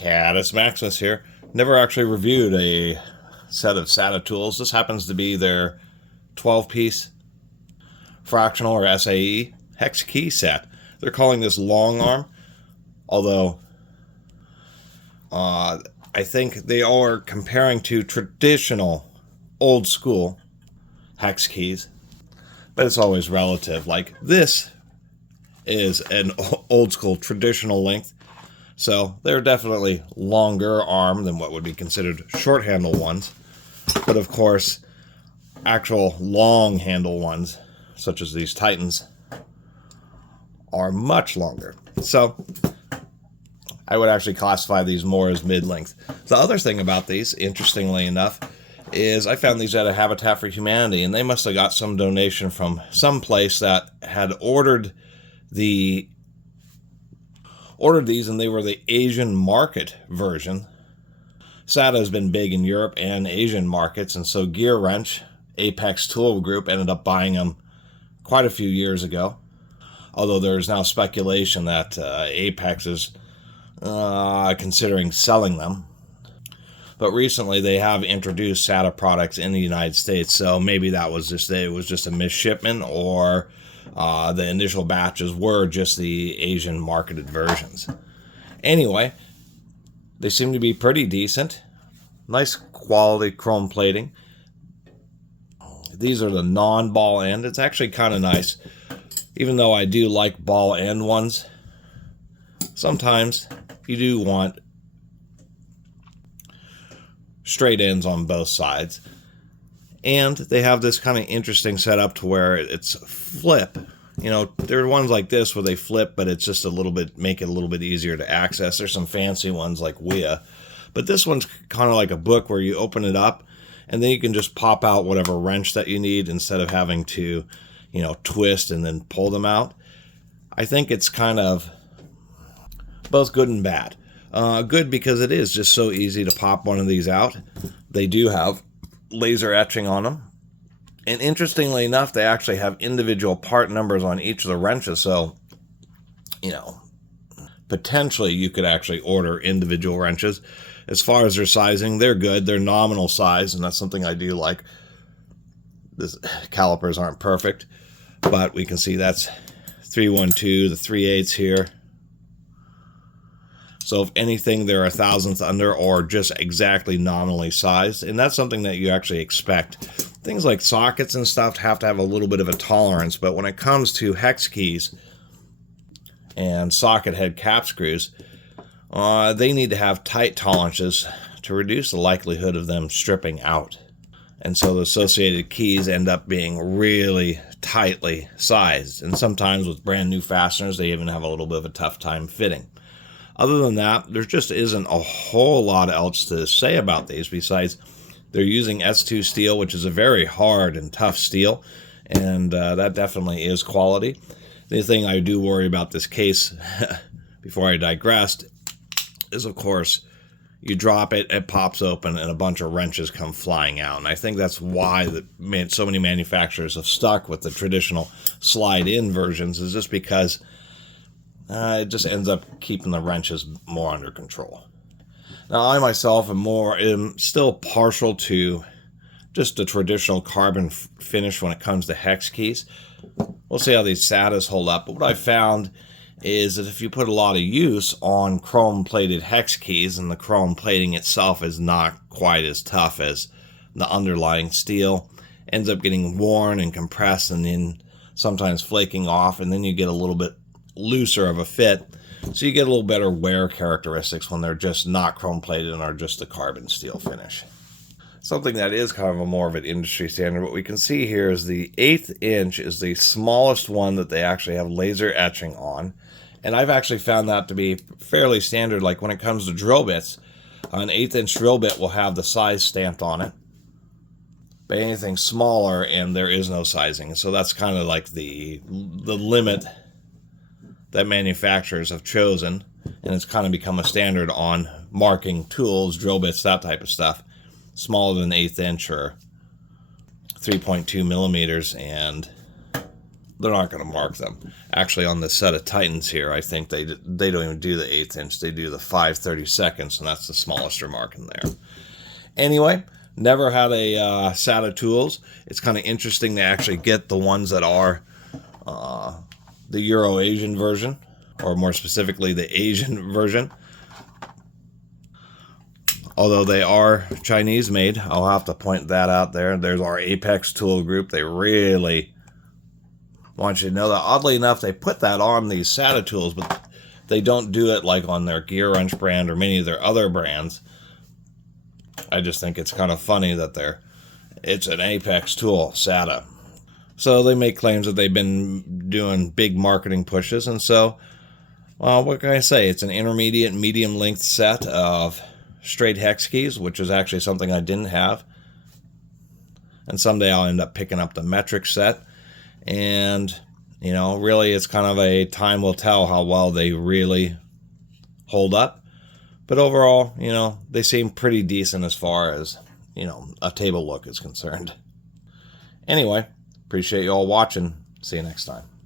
Catus Maximus here. Never actually reviewed a set of Sata tools. This happens to be their 12-piece fractional or SAE hex key set. They're calling this long arm, although I think they are comparing to traditional old school hex keys, but it's always relative. Like this is an old school traditional length, so they're definitely longer arm than what would be considered short handle ones. But of course, actual long handle ones, such as these Titans, are much longer. So I would actually classify these more as mid-length. The other thing about these, interestingly enough, is I found these at a Habitat for Humanity, and they must have got some donation from some place that had ordered these, and they were the Asian market version. Sata has been big in Europe and Asian markets, and so Gear Wrench, Apex Tool Group, ended up buying them quite a few years ago. Although there's now speculation that Apex is considering selling them. But recently they have introduced Sata products in the United States, so maybe that was just a misshipment, or the initial batches were just the Asian marketed versions. Anyway, they seem to be pretty decent. Nice quality chrome plating. These are the non-ball end. It's actually kind of nice. Even though I do like ball end ones, sometimes you do want straight ends on both sides. And they have this kind of interesting setup to where it's flip. You know, there are ones like this where they flip, but it's just make it a little bit easier to access. There's some fancy ones like Wea. But this one's kind of like a book where you open it up and then you can just pop out whatever wrench that you need instead of having to, you know, twist and then pull them out. I think it's kind of both good and bad. Good because it is just so easy to pop one of these out. They do have laser etching on them. And interestingly enough, they actually have individual part numbers on each of the wrenches. So, you know, potentially you could actually order individual wrenches. As far as their sizing, they're good. They're nominal size, and that's something I do like. The calipers aren't perfect, but we can see that's 312, the 3/8 here. So if anything, they're a thousandth under or just exactly nominally sized, and that's something that you actually expect. Things like sockets and stuff have to have a little bit of a tolerance, but when it comes to hex keys and socket head cap screws, they need to have tight tolerances to reduce the likelihood of them stripping out. And so the associated keys end up being really tightly sized. And sometimes with brand new fasteners, they even have a little bit of a tough time fitting. Other than that, there just isn't a whole lot else to say about these besides they're using S2 steel, which is a very hard and tough steel. And that definitely is quality. The thing I do worry about this case, before I digressed, is of course you drop it, it pops open, and a bunch of wrenches come flying out. And I think that's why so many manufacturers have stuck with the traditional slide-in versions, is just because it just ends up keeping the wrenches more under control. Now, I myself am still partial to just the traditional carbon finish when it comes to hex keys. We'll see how these Satas hold up. But what I found is that if you put a lot of use on chrome-plated hex keys, and the chrome plating itself is not quite as tough as the underlying steel, ends up getting worn and compressed and then sometimes flaking off, and then you get a little bit looser of a fit. So you get a little better wear characteristics when they're just not chrome-plated and are just a carbon steel finish. Something that is kind of more of an industry standard, what we can see here is the 1/8 inch is the smallest one that they actually have laser etching on. And I've actually found that to be fairly standard. Like when it comes to drill bits, an 1/8 inch drill bit will have the size stamped on it. But anything smaller, and there is no sizing. So that's kind of like the limit that manufacturers have chosen. And it's kind of become a standard on marking tools, drill bits, that type of stuff. Smaller than 1/8 inch or 3.2 millimeters, and they're not going to mark them. Actually, on the set of Titans here, I think they don't even do the 1/8 inch. They do the 5/32, and that's the smallest they're marking there. Anyway, never had a Sata tools. It's kind of interesting to actually get the ones that are the Euro-Asian version, or more specifically the Asian version. Although they are Chinese made, I'll have to point that out there. There's our Apex tool group. They really want you to know that. Oddly enough, they put that on these Sata tools, but they don't do it like on their Gear Wrench brand or many of their other brands. I just think it's kind of funny that it's an Apex tool, Sata. So they make claims that they've been doing big marketing pushes, and so, well, what can I say? It's an intermediate, medium-length set of straight hex keys, which is actually something I didn't have. And someday I'll end up picking up the metric set. And, you know, really it's kind of a time will tell how well they really hold up. But overall, you know, they seem pretty decent as far as, you know, a table look is concerned. Anyway, appreciate you all watching. See you next time.